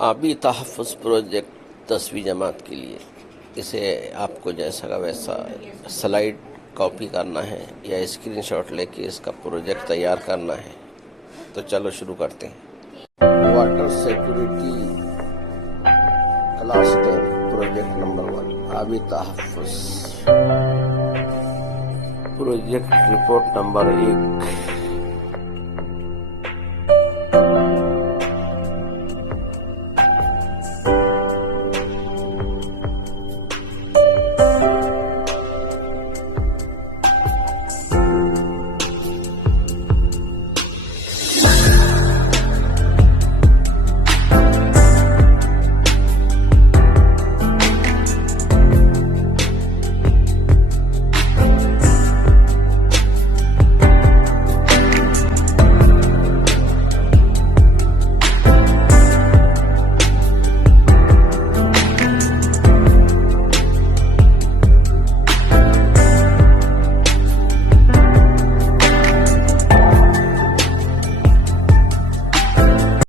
आबी तहफ़्फ़ुज़ प्रोजेक्ट 10वीं जमात के लिए इसे आपको जैसा का वैसा स्लाइड कॉपी करना है या स्क्रीनशॉट लेके इसका प्रोजेक्ट तैयार करना है। तो चलो शुरू करते हैं। Water security class 10 project number 1 आबी तहफ़्फ़ुज़। Project report number 1